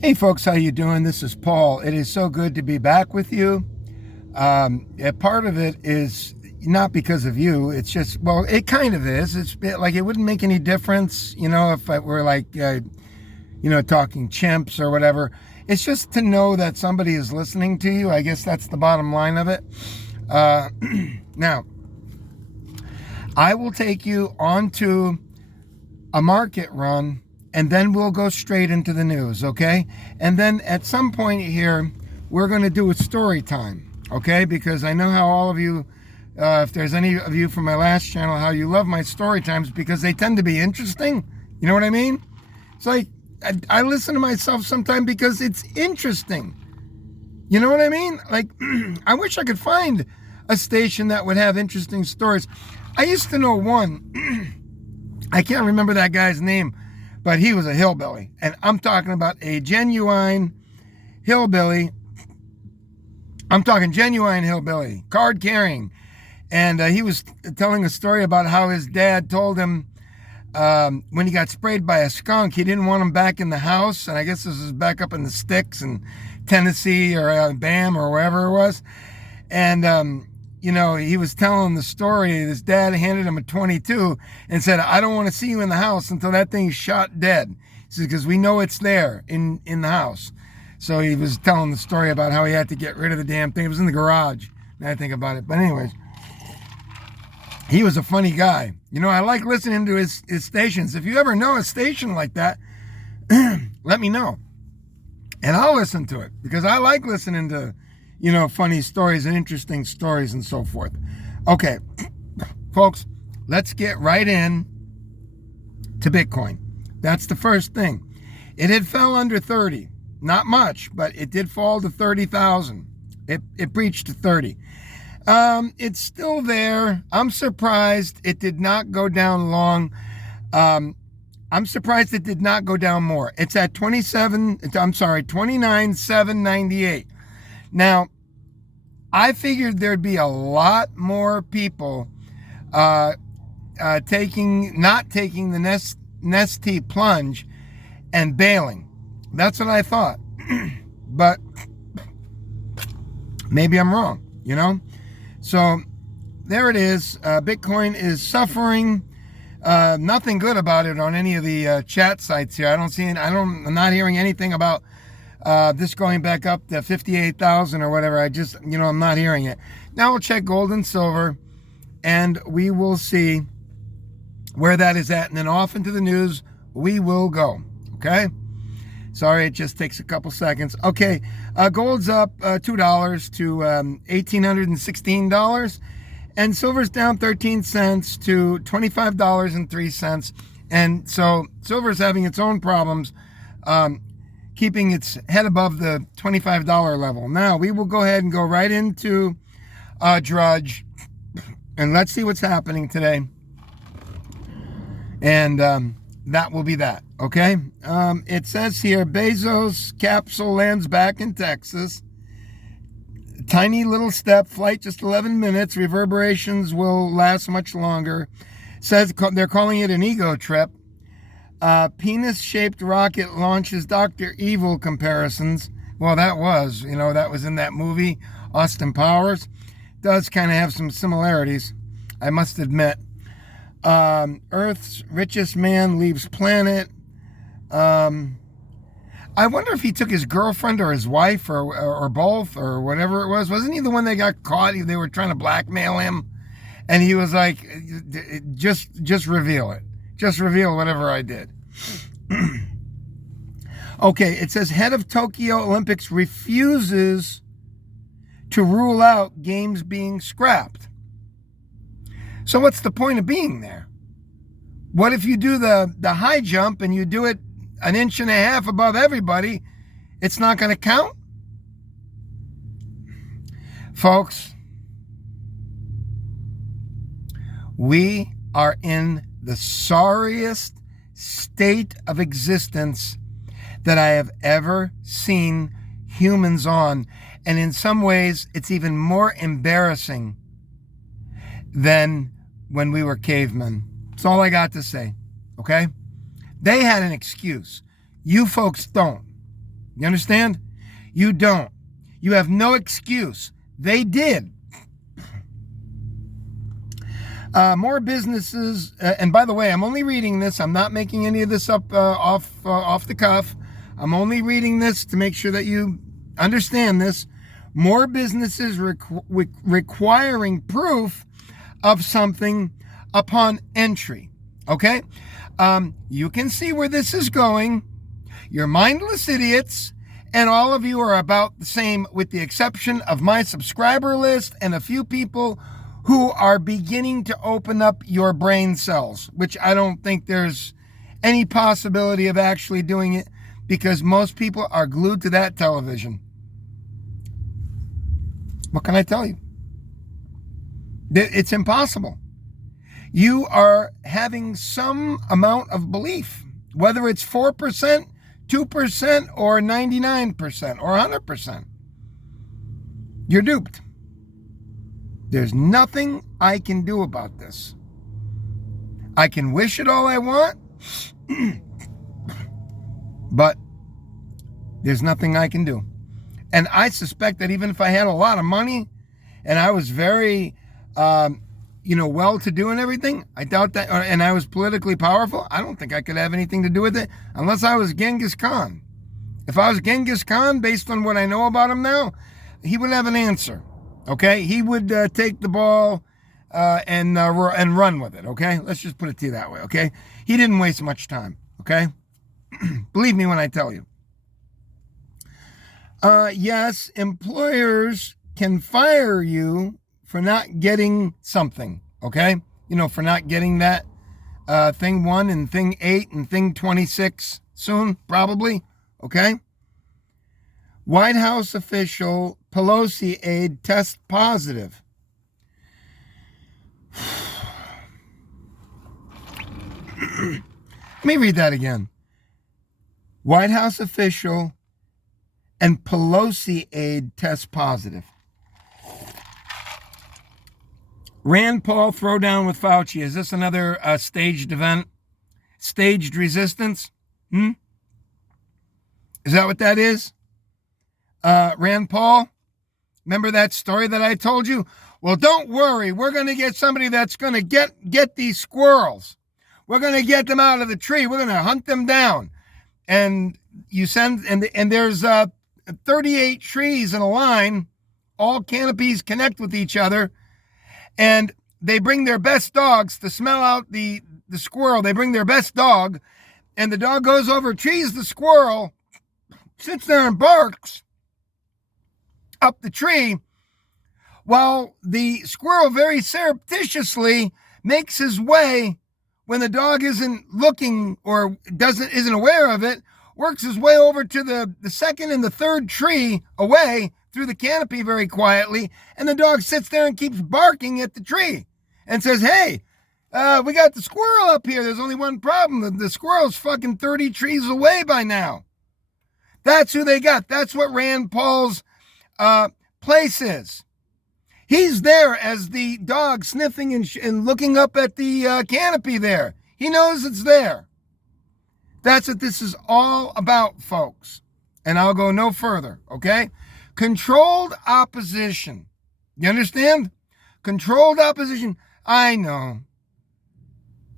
Hey folks, how you doing? This is Paul. It is so good to be back with you. A part of it is not because of you. It's just, well, it kind of is. It's like it wouldn't make any difference, if I were like, talking chimps or whatever. It's just to know that somebody is listening to you. I guess that's the bottom line of it. Uh, Now, I will take you onto a market run, and then we'll go straight into the news, okay? And then at some point here, we're going to do a story time, okay? Because I know how all of you, if there's any of you from my last channel, how you love my story times because they tend to be interesting. You know what I mean? It's like I listen to myself sometimes because it's interesting. You know what I mean? Like, I wish I could find a station that would have interesting stories. I used to know one. I can't remember that guy's name, but he was a hillbilly. And I'm talking about a genuine hillbilly. I'm talking genuine hillbilly, card carrying. And he was telling a story about how his dad told him when he got sprayed by a skunk, he didn't want him back in the house. And I guess this was back up in the sticks in Tennessee or Bam or wherever it was. And he was telling the story. His dad handed him a 22 and said, "I don't want to see you in the house until that thing's shot dead." He says, "Because we know it's there in the house." So he was telling the story about how he had to get rid of the damn thing. It was in the garage, now I think about it. But anyways, he was a funny guy. I like listening to his stations. If you ever know a station like that, let me know. And I'll listen to it because I like listening to funny stories and interesting stories and so forth. Okay, folks, let's get right in to Bitcoin. That's the first thing. It had fell under 30. Not much, but it did fall to 30,000. It breached to 30. It's still there. I'm surprised it did not go down long. I'm surprised it did not go down more. It's at 29,798. Now, I figured there'd be a lot more people not taking the Nestea plunge and bailing. That's what I thought. But maybe I'm wrong, So there it is. Bitcoin is suffering. Nothing good about it on any of the chat sites here. I'm not hearing anything about this going back up to 58,000 or whatever. I'm not hearing it. Now we'll check gold and silver, and we will see where that is at. And then off into the news we will go. Okay? Sorry, it just takes a couple seconds. Okay, gold's up $2 to $1,816. And silver's down 13 cents to $25.03. And so silver's having its own problems, keeping its head above the $25 level. Now we will go ahead and go right into Drudge, and let's see what's happening today. And that will be that. Okay. It says here, Bezos capsule lands back in Texas. Tiny little step, flight just 11 minutes. Reverberations will last much longer. Says they're calling it an ego trip. Penis-shaped rocket launches Dr. Evil comparisons. Well, that was in that movie, Austin Powers. Does kind of have some similarities, I must admit. Earth's richest man leaves planet. I wonder if he took his girlfriend or his wife or both or whatever it was. Wasn't he the one that got caught? They were trying to blackmail him. And he was like, just reveal it. Just reveal whatever I did. Okay, it says head of Tokyo Olympics refuses to rule out games being scrapped. So what's the point of being there? What if you do the high jump and you do it an inch and a half above everybody? It's not going to count? Folks, we are in the sorriest state of existence that I have ever seen humans on. And in some ways, it's even more embarrassing than when we were cavemen. That's all I got to say, okay? They had an excuse. You folks don't. You understand? You don't. You have no excuse. They did. More businesses, and by the way, I'm only reading this. I'm not making any of this up off the cuff. I'm only reading this to make sure that you understand this. More businesses requiring proof of something upon entry. Okay? You can see where this is going. You're mindless idiots, and all of you are about the same, with the exception of my subscriber list and a few people who are beginning to open up your brain cells, which I don't think there's any possibility of actually doing it, because most people are glued to that television. What can I tell you? It's impossible. You are having some amount of belief, whether it's 4%, 2%, or 99%, or 100%. You're duped. There's nothing I can do about this. I can wish it all I want, but there's nothing I can do. And I suspect that even if I had a lot of money and I was very, well-to-do and everything, I doubt that, and I was politically powerful, I don't think I could have anything to do with it unless I was Genghis Khan. If I was Genghis Khan, based on what I know about him now, he would have an answer. Okay, he would take the ball and run with it. Okay, let's just put it to you that way. Okay, he didn't waste much time. Okay, believe me when I tell you. Yes, employers can fire you for not getting something. Okay, for not getting that thing 1 and thing 8 and thing 26 soon, probably. Okay. White House official Pelosi aide test positive. Let me read that again. White House official and Pelosi aide test positive. Rand Paul throwdown with Fauci. Is this another staged event? Staged resistance? Is that what that is? Rand Paul, remember that story that I told you? Well, don't worry. We're going to get somebody that's going to get these squirrels. We're going to get them out of the tree. We're going to hunt them down. And you send, and there's 38 trees in a line. All canopies connect with each other. And they bring their best dogs to smell out the squirrel. They bring their best dog. And the dog goes over, trees the squirrel, sits there and barks up the tree, while the squirrel very surreptitiously makes his way, when the dog isn't looking or isn't aware of it, works his way over to the second and the third tree away through the canopy very quietly, and the dog sits there and keeps barking at the tree and says, hey, we got the squirrel up here. There's only one problem. The squirrel's fucking 30 trees away by now. That's who they got. That's what Rand Paul's place is. He's there as the dog sniffing and looking up at the canopy there. He knows it's there. That's what this is all about, folks. And I'll go no further, okay? Controlled opposition. You understand? Controlled opposition. I know.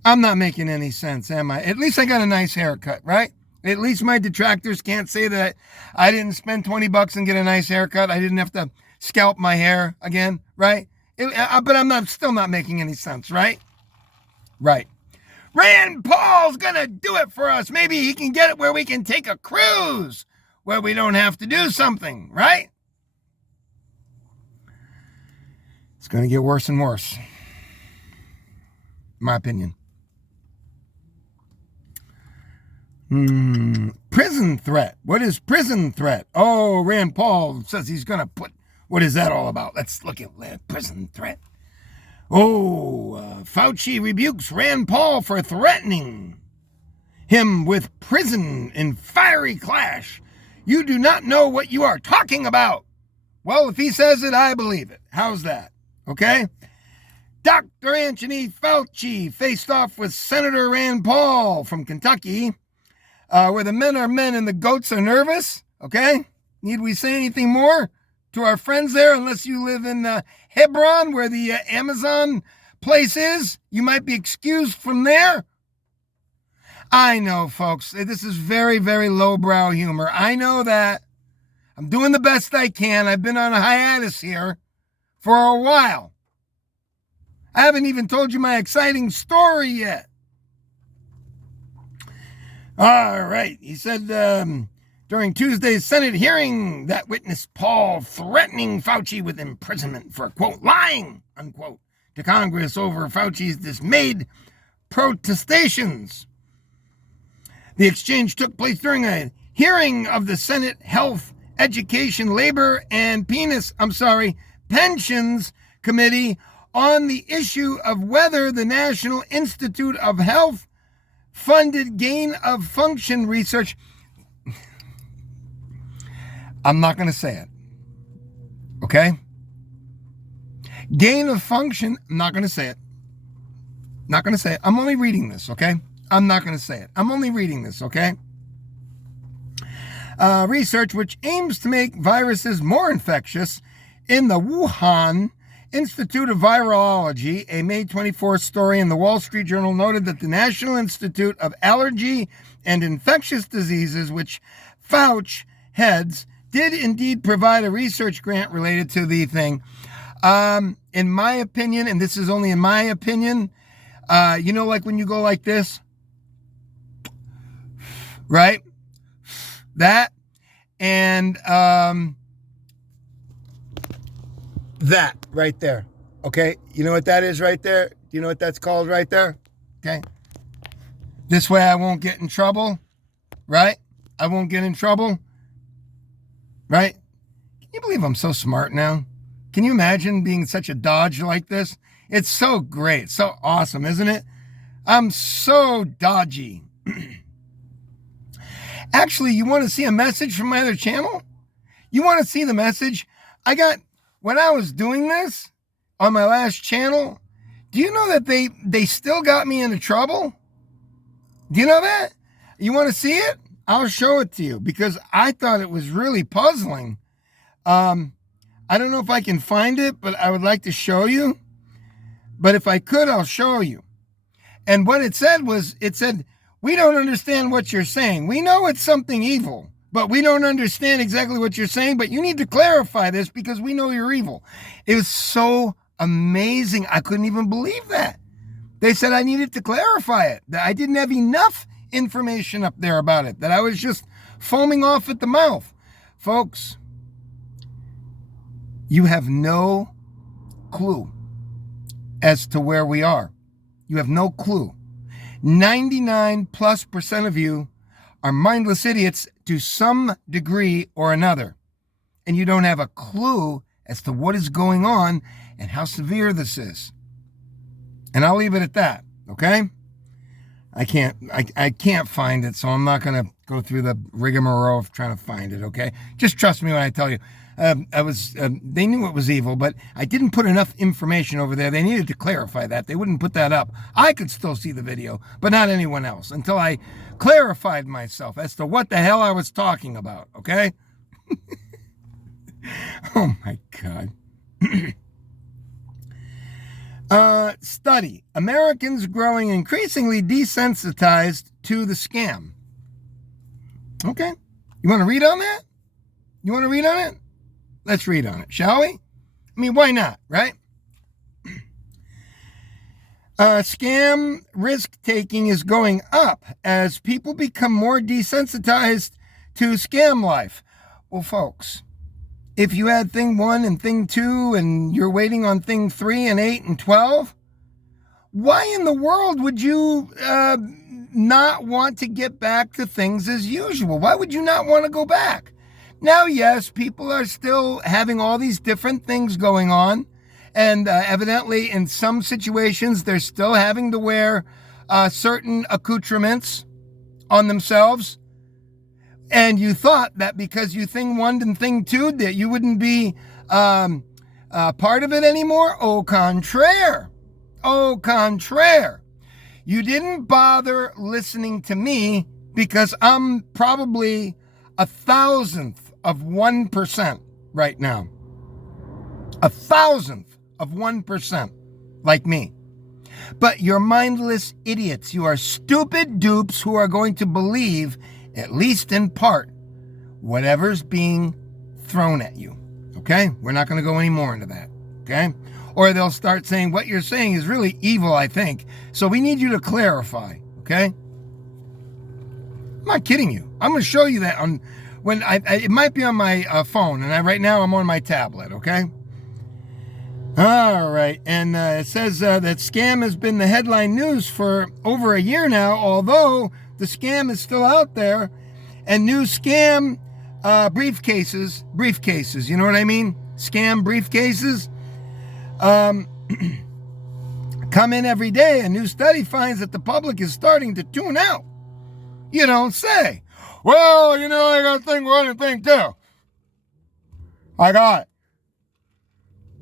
I'm not making any sense, am I? At least I got a nice haircut, right? At least my detractors can't say that I didn't spend $20 and get a nice haircut. I didn't have to scalp my hair again, right? But I'm still not making any sense, right? Right. Rand Paul's gonna do it for us. Maybe he can get it where we can take a cruise, where we don't have to do something, right? It's gonna get worse and worse, in my opinion. Prison threat. What is prison threat? Oh, Rand Paul says he's going to put, what is that all about? Let's look at prison threat. Oh, Fauci rebukes Rand Paul for threatening him with prison in fiery clash. You do not know what you are talking about. Well, if he says it, I believe it. How's that? Okay? Dr. Anthony Fauci faced off with Senator Rand Paul from Kentucky, where the men are men and the goats are nervous. Okay? Need we say anything more to our friends there? Unless you live in Hebron, where the Amazon place is, you might be excused from there. I know, folks, this is very, very lowbrow humor. I know that. I'm doing the best I can. I've been on a hiatus here for a while. I haven't even told you my exciting story yet. All right. He said during Tuesday's Senate hearing that witnessed Paul threatening Fauci with imprisonment for, quote, lying, unquote, to Congress over Fauci's dismayed protestations. The exchange took place during a hearing of the Senate Health, Education, Labor, and Pensions Committee on the issue of whether the National Institute of Health funded gain of function research. I'm not going to say it. Okay? Gain of function, I'm not going to say it. Not going to say it. I'm only reading this, okay? I'm not going to say it. I'm only reading this, okay? Research which aims to make viruses more infectious in the Wuhan Institute of Virology. A May 24th story in the Wall Street Journal noted that the National Institute of Allergy and Infectious Diseases, which Fauci heads, did indeed provide a research grant related to the thing. In my opinion, and this is only in my opinion, like when you go like this, right? That and that right there. Okay? You know what that is right there? Do you know what that's called right there? Okay? This way I won't get in trouble, right? I won't get in trouble, right? Can you believe I'm so smart now? Can you imagine being such a dodge like this? It's so great, so awesome, isn't it? I'm so dodgy. Actually, you want to see a message from my other channel? You want to see the message? When I was doing this on my last channel, do you know that they still got me into trouble? Do you know that? You want to see it? I'll show it to you because I thought it was really puzzling. I don't know if I can find it, but I would like to show you. But if I could, I'll show you. And what it said, we don't understand what you're saying. We know it's something evil, but we don't understand exactly what you're saying, but you need to clarify this because we know you're evil. It was so amazing. I couldn't even believe that. They said I needed to clarify it, that I didn't have enough information up there about it, that I was just foaming off at the mouth. Folks, you have no clue as to where we are. You have no clue. 99+% of you are mindless idiots to some degree or another. And you don't have a clue as to what is going on and how severe this is. And I'll leave it at that, okay? I can't find it, so I'm not going to go through the rigmarole of trying to find it, okay? Just trust me when I tell you. They knew it was evil, but I didn't put enough information over there. They needed to clarify that. They wouldn't put that up. I could still see the video, but not anyone else until I clarified myself as to what the hell I was talking about, okay? Oh my God. Study. Americans growing increasingly desensitized to the scam. Okay. You want to read on that? You want to read on it? Let's read on it, shall we? I mean, why not, right? Scam risk-taking is going up as people become more desensitized to scam life. Well, folks, if you had thing 1 and thing 2 and you're waiting on thing 3 and 8 and 12, why in the world would you not want to get back to things as usual? Why would you not want to go back? Now, yes, people are still having all these different things going on. And evidently, in some situations, they're still having to wear certain accoutrements on themselves. And you thought that because you thing 1 and thing 2, that you wouldn't be part of it anymore? Au contraire. Au contraire. You didn't bother listening to me because I'm probably 1,000th of 1% right now. 1,000th of 1%, like me. But you're mindless idiots. You are stupid dupes who are going to believe, at least in part, whatever's being thrown at you. Okay? We're not going to go any more into that. Okay? Or they'll start saying what you're saying is really evil, I think. So we need you to clarify. Okay? I'm not kidding you. I'm going to show you that on when it might be on my phone, and right now I'm on my tablet. Okay? All right, and it says that scam has been the headline news for over a year now, although the scam is still out there, and new scam briefcases, you know what I mean? Scam briefcases come in every day. A new study finds that the public is starting to tune out. You don't say. Well, I got thing one and thing two. I got it.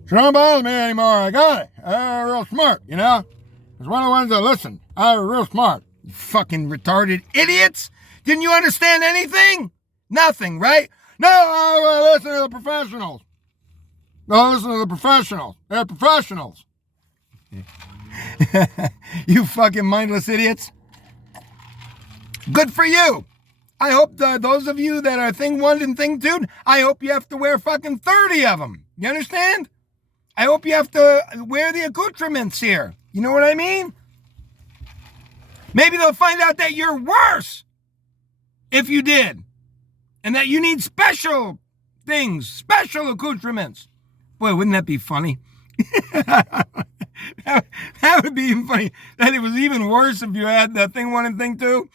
So don't bother me anymore. I got it. I'm real smart, It's one of the ones that listen. I'm real smart. You fucking retarded idiots. Didn't you understand anything? Nothing, right? No, I listen to the professionals. No, listen to the professionals. They're professionals. You fucking mindless idiots. Good for you. I hope those of you that are thing one and thing two, I hope you have to wear fucking 30 of them. You understand? I hope you have to wear the accoutrements here. You know what I mean? Maybe they'll find out that you're worse if you did. And that you need special things, special accoutrements. Boy, wouldn't that be funny? That would be even funny. That it was even worse if you had the thing one and thing two.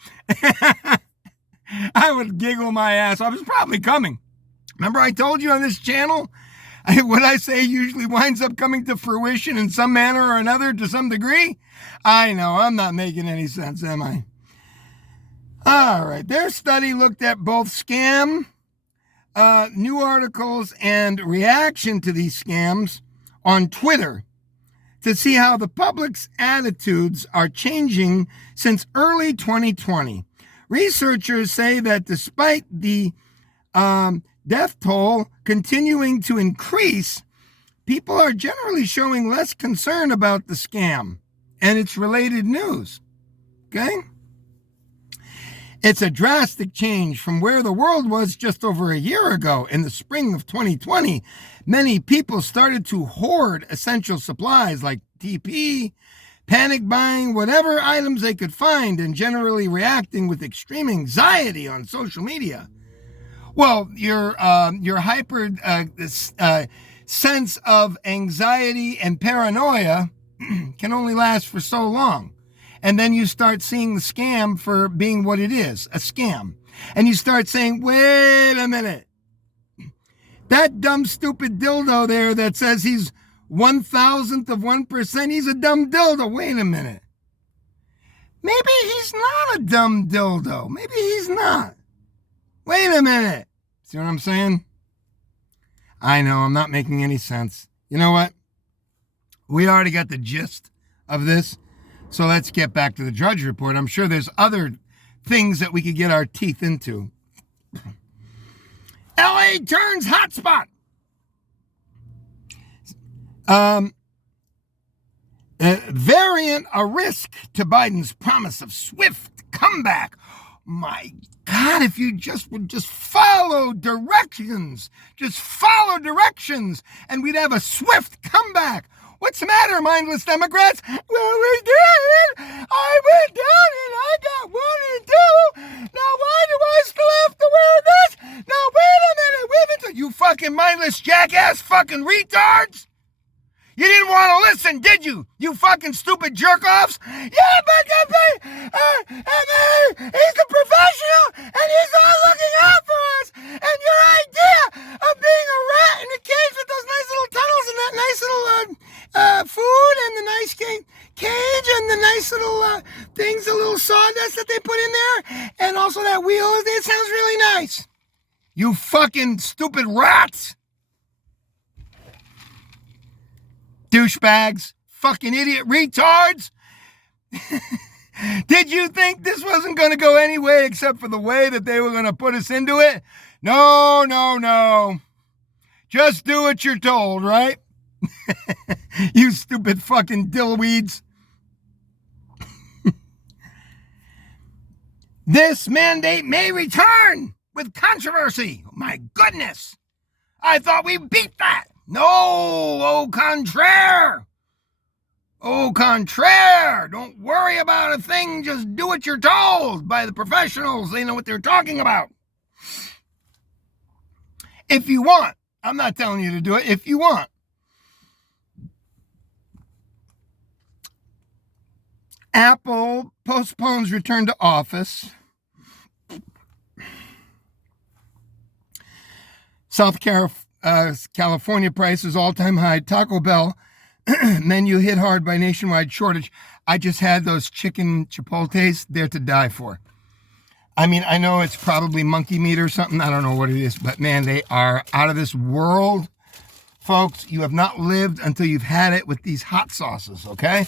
I would giggle my ass. I was probably coming. Remember I told you on this channel? What I say usually winds up coming to fruition in some manner or another to some degree. I know, I'm not making any sense, am I? All right, their study looked at both scam, new articles, and reaction to these scams on Twitter to see how the public's attitudes are changing since early 2020. Researchers say that despite the death toll continuing to increase, people are generally showing less concern about the scam and its related news. Okay? It's a drastic change from where the world was just over a year ago. In the spring of 2020, many people started to hoard essential supplies like TP, panic buying whatever items they could find, and generally reacting with extreme anxiety on social media. Well, your hyper sense of anxiety and paranoia can only last for so long. And then you start seeing the scam for being what it is, a scam. And you start saying, wait a minute. That dumb, stupid dildo there that says he's 1,000th of 1%, he's a dumb dildo. Wait a minute. Maybe he's not a dumb dildo. Maybe he's not. Wait a minute. See what I'm saying? I know, I'm not making any sense. You know what? We already got the gist of this. So let's get back to the Drudge Report. I'm sure there's other things that we could get our teeth into. LA turns hotspot. Variant a risk to Biden's promise of swift comeback. My God, if you would just follow directions, and we'd have a swift comeback. What's the matter, mindless Democrats? Well, we did. I went down and I got 1 and 2. Now, why do I still have to wear this? Now, wait a minute. You fucking mindless jackass fucking retards. You didn't want to listen, did you? You fucking stupid jerk-offs? Yeah, but he's a professional, and he's all looking out for us. And your idea of being a rat in a cage with those nice little tunnels and that nice little food and the nice cage and the nice little things, the little sawdust that they put in there, and also that wheel, it sounds really nice. You fucking stupid rats. Douchebags, fucking idiot retards. Did you think this wasn't going to go any way except for the way that they were going to put us into it? No, no, no. Just do what you're told, right? You stupid fucking dillweeds. This mandate may return with controversy. My goodness. I thought we beat that. No, au contraire. Au contraire. Don't worry about a thing. Just do what you're told by the professionals. They know what they're talking about. If you want. I'm not telling you to do it. If you want. Apple postpones return to office. South California prices all-time high. Taco Bell menu hit hard by nationwide shortage. I just had those chicken chipotles. They're to die for. I mean, I know it's probably monkey meat or something. I don't know what it is, but man, they are out of this world. Folks, you have not lived until you've had it with these hot sauces, okay?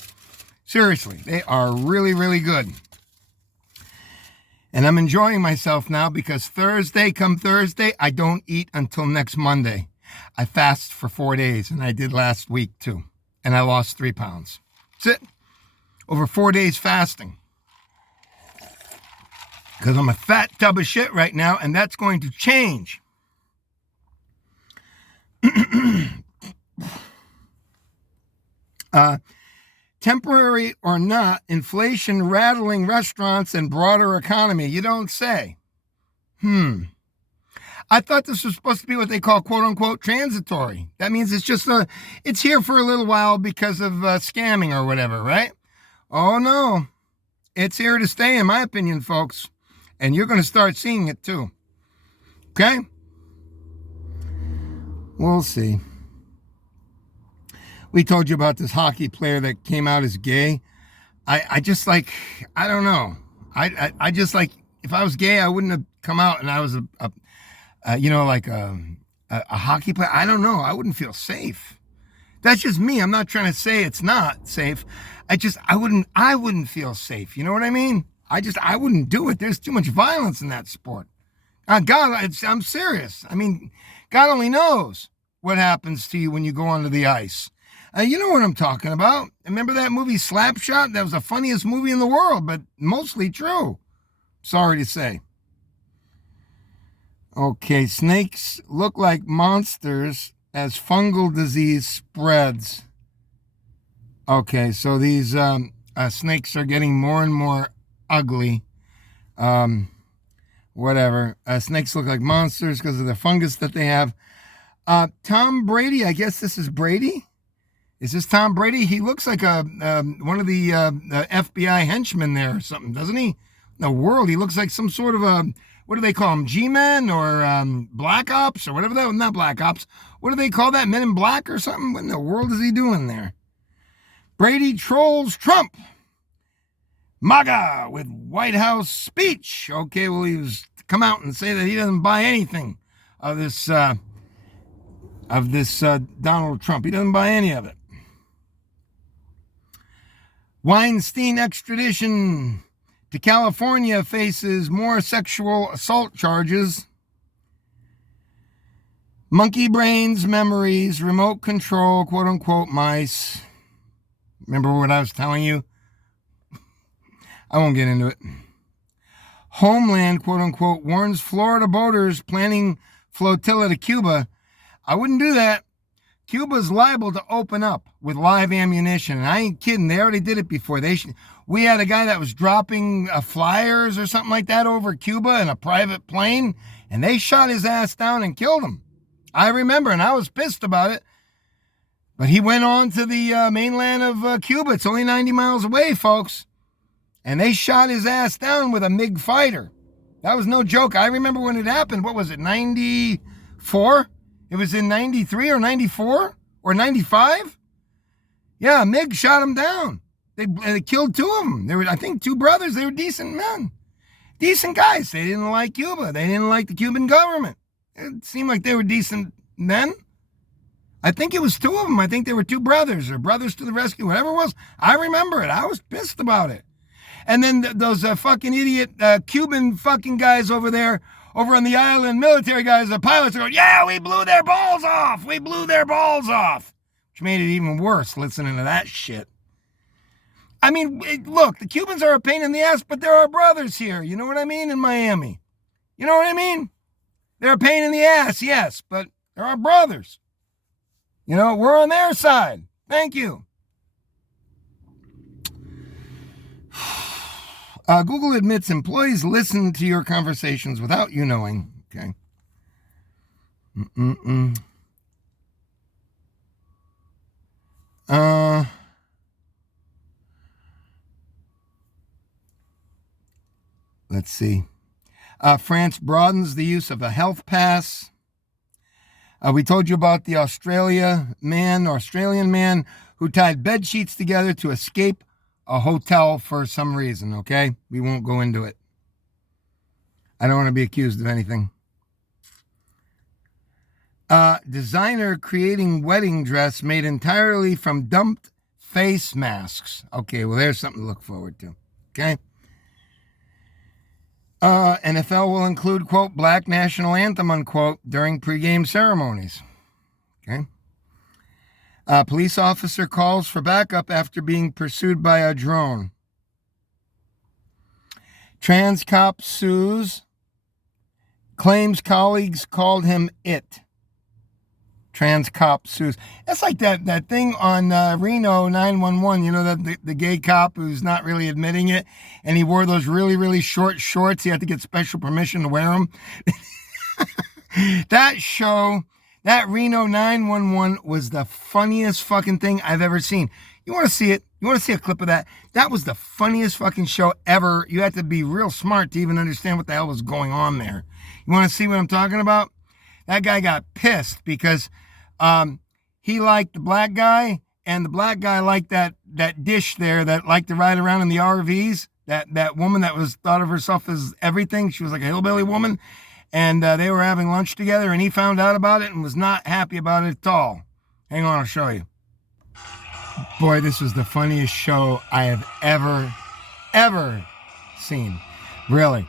Seriously, they are really, really good. And I'm enjoying myself now because come Thursday, I don't eat until next Monday. I fast for 4 days, and I did last week too. And I lost 3 pounds. That's it. Over 4 days fasting. Because I'm a fat tub of shit right now, and that's going to change. Temporary or not, inflation rattling restaurants and broader economy. You don't say. I thought this was supposed to be what they call quote unquote transitory. That means it's here for a little while because of scamming or whatever, right? Oh no, it's here to stay in my opinion, folks. And you're going to start seeing it too. Okay? We'll see. We told you about this hockey player that came out as gay. I just like, I don't know. I just like, if I was gay, I wouldn't have come out and I was a hockey player. I don't know. I wouldn't feel safe. That's just me. I'm not trying to say it's not safe. I wouldn't feel safe. You know what I mean? I wouldn't do it. There's too much violence in that sport. God, I'm serious. I mean, God only knows what happens to you when you go onto the ice. You know what I'm talking about. Remember that movie Slapshot? That was the funniest movie in the world, but mostly true. Sorry to say. Okay, snakes look like monsters as fungal disease spreads. Okay, so these snakes are getting more and more ugly. Whatever. Snakes look like monsters because of the fungus that they have. Tom Brady, I guess this is Brady. Is this Tom Brady? He looks like one of the FBI henchmen there or something, doesn't he? In the world, he looks like some sort of what do they call him? G-Men or Black Ops or whatever that, not Black Ops. What do they call that? Men in Black or something? What in the world is he doing there? Brady trolls Trump. MAGA with White House speech. Okay, well, he was come out and say that he doesn't buy anything of this Donald Trump. He doesn't buy any of it. Weinstein extradition to California faces more sexual assault charges. Monkey brains, memories, remote control, quote unquote, mice. Remember what I was telling you? I won't get into it. Homeland, quote unquote, warns Florida boaters planning flotilla to Cuba. I wouldn't do that. Cuba's liable to open up with live ammunition. And I ain't kidding. They already did it before. We had a guy that was dropping flyers or something like that over Cuba in a private plane, and they shot his ass down and killed him. I remember, and I was pissed about it. But he went on to the mainland of Cuba. It's only 90 miles away, folks. And they shot his ass down with a MiG fighter. That was no joke. I remember when it happened. What was it, 94? It was in 93 or 94 or 95? Yeah, MiG shot him down. They killed 2 of them. There were, I think, 2 brothers. They were decent men. Decent guys. They didn't like Cuba. They didn't like the Cuban government. It seemed like they were decent men. I think it was 2 of them. I think they were 2 brothers or brothers to the rescue, whatever it was. I remember it. I was pissed about it. And then those fucking idiot Cuban fucking guys over there, over on the island, military guys, the pilots are going, yeah, we blew their balls off. We blew their balls off. Which made it even worse listening to that shit. I mean, look, the Cubans are a pain in the ass, but they're our brothers here. You know what I mean? In Miami. You know what I mean? They're a pain in the ass, yes, but they're our brothers. You know, we're on their side. Thank you. Google admits employees listen to your conversations without you knowing. Okay. Let's see. France broadens the use of a health pass. We told you about the Australian man who tied bed sheets together to escape a hotel for some reason, okay? We won't go into it. I don't want to be accused of anything. Designer creating wedding dress made entirely from dumped face masks. Okay, well, there's something to look forward to, okay? NFL will include, quote, black national anthem, unquote, during pregame ceremonies. Okay. Police officer calls for backup after being pursued by a drone. Trans cop sues, claims colleagues called him it. Trans cop sues. That's like that thing on Reno 911, you know, that the gay cop who's not really admitting it, and he wore those really, really short shorts. He had to get special permission to wear them. That show, that Reno 911 was the funniest fucking thing I've ever seen. You want to see it? You want to see a clip of that? That was the funniest fucking show ever. You had to be real smart to even understand what the hell was going on there. You want to see what I'm talking about? That guy got pissed because he liked the black guy, and the black guy liked that dish there that liked to ride around in the RVs. That woman that was thought of herself as everything. She was like a hillbilly woman, and they were having lunch together, and he found out about it and was not happy about it at all. Hang on, I'll show you. Boy, this was the funniest show I have ever seen. Really.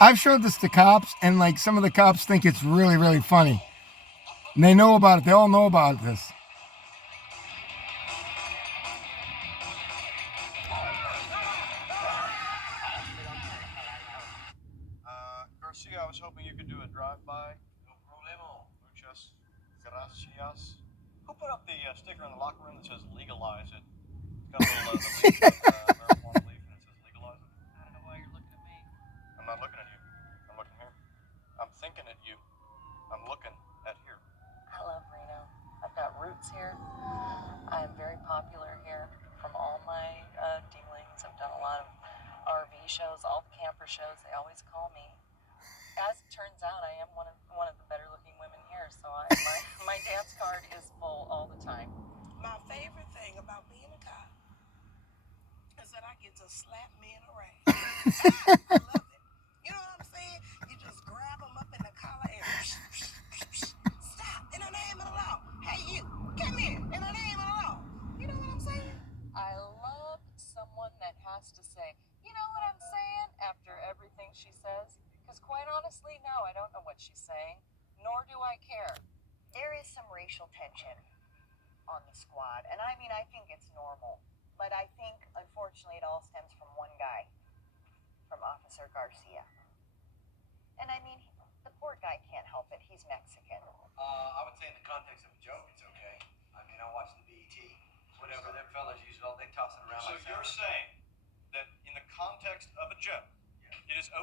I've showed this to cops, and like some of the cops think it's really, really funny. And they know about it. They all know about this. Garcia, I was hoping you could do a drive-by. No problemo. Muchas gracias. Who put up the sticker in the locker room that says legalize it? It's got a little marijuana leaf, and it says legalize it. I don't know why you're looking at me. I'm not looking at you. I'm looking here. I'm thinking at you. I'm looking at here. I love Reno. I've got roots here. I am very popular here from all my dealings. I've done a lot of RV shows, all the camper shows. They always call me. As it turns out, I am one of the better-looking women here, so my dance card is full all the time. My favorite thing about being a cop is that I get to slap men around. I love it. You know what I'm saying? You just grab them up in the collar and stop in the name of the law. Hey, you, come here in the name of the law. You know what I'm saying? I love someone that has to say, you know what I'm saying, after everything she says. Because quite honestly, no, I don't know what she's saying, nor do I care. There is some racial tension on the squad, and I mean, I think it's normal. But I think, unfortunately, it all stems from one guy, from Officer Garcia. And I mean, the poor guy can't help it. He's Mexican. I would say in the context of a joke, it's okay. I mean, I watched the BET. Whatever, them fellas use it all, they toss it around So like you're saying that in the context of a joke,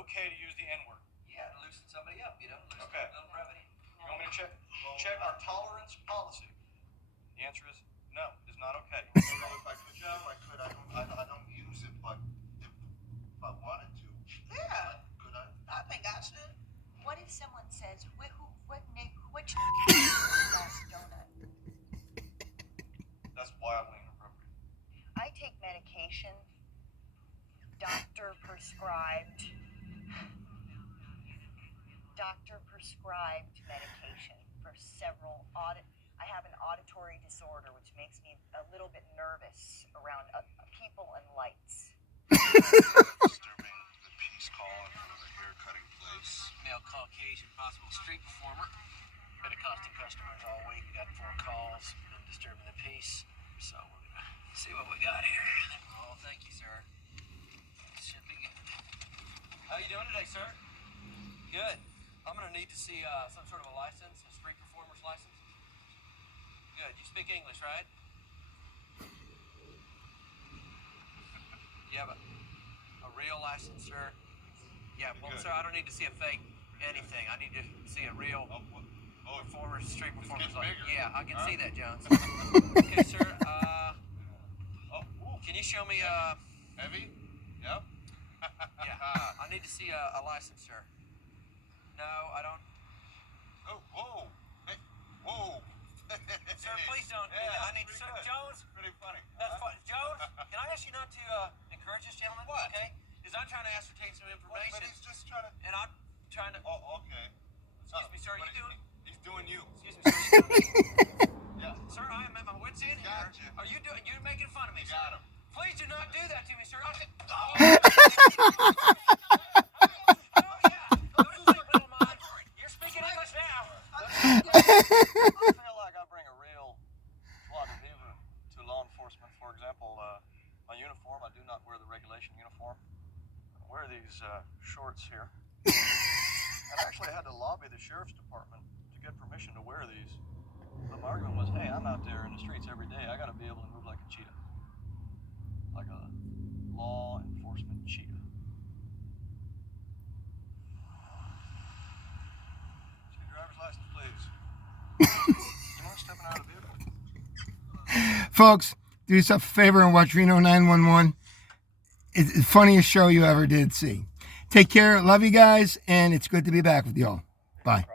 okay to use the N-word? Yeah, to loosen somebody up, you know, loosen Okay. a little brevity. You want me to check our tolerance policy? The answer is no, it's not okay. If I could, Joe, I don't use it, but if I wanted to, Yeah, could I? I think I should. What if someone says, which last donut? That's wildly inappropriate. I take medication, doctor prescribed medication for several I have an auditory disorder, which makes me a little bit nervous around people and lights. Disturbing the peace calling for the hair cutting place. Male Caucasian, possible street performer. Been accosting customers all week. We got 4 calls. Been disturbing the peace. So we're gonna see what we got here. Oh, thank you, sir. Should be good. How you doing today, sir? Good. I'm gonna need to see some sort of a license, a street performer's license. Good. You speak English, right? You have a real license, sir? Yeah, well, Good. sir, I don't need to see a fake anything. I need to see a real performer, street performer's getting license. bigger. Yeah, I can Huh? see that, Jones. Okay, sir, can you show me, Heavy? Yep. yeah, I need to see a license, sir. No, I don't. Oh, whoa. Hey, whoa. Sir, please don't. Yeah, I need pretty Sir, good. Jones. Pretty funny. That's fine. Jones, can I ask you not to encourage this gentleman? What? Okay? Because I'm trying to ascertain some But information. he's just trying to. And I'm trying to. Oh, okay. Excuse me, sir. But You doing? He's doing you. Excuse me, sir. Yeah. Sir, I am at my wits' end here. Gotcha. Are you doing? You're making fun of me, You sir. got him. Please do not do that to me, sir. I said, oh, yeah. Go to sleep, little mind. You're speaking English now. I feel like I bring a real joie de vivre to law enforcement. For example, my uniform. I do not wear the regulation uniform. I wear these shorts here. And actually, I had to lobby the sheriff's department to get permission to wear these. But my argument was, hey, I'm out there in the streets every day. I got to be able to move like a cheetah, like a law enforcement cheetah. See your driver's license, please. You mind stepping out of the vehicle? Folks, do yourself a favor and watch Reno 911. It's the funniest show you ever did see. Take care. Love you guys. And it's good to be back with y'all. Bye.